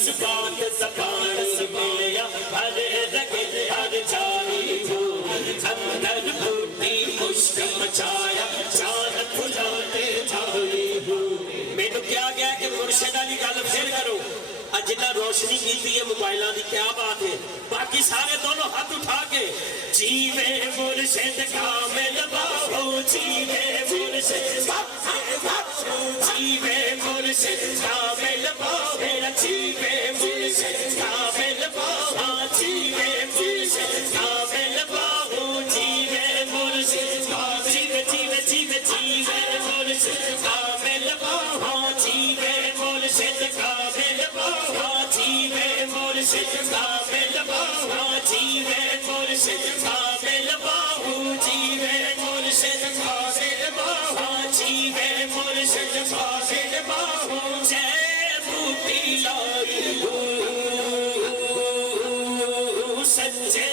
بات زبان ملیا ہر رگت ہر جائی ہو اندر بوٹی مشک مچایا جان کھلاتے جائی ہو مینوں کیا گیا کہ مرشد علی گل پھر کرو جنہیں روشنی کی ہے موبائلوں کی کیا بات ہے باقی سارے دونوں ہاتھ اٹھا کے جیوے مرشد کامل باہو جیوے مرشد جیوے مرشد کامل باہو جیوے مرشد کامل باہو جیوے مرشد کامل باہو جیوے مرشد جیوے جیوے جیوے جیوے مرشد کامل باہو جیوے مرشد کامل باہو جیوے مرشد کامل باہو جیوے مرشد کامل باہو جیوے مرشد کامل باہو جیوے مرشد کامل باہو جے بوٹی لائی ہو سچے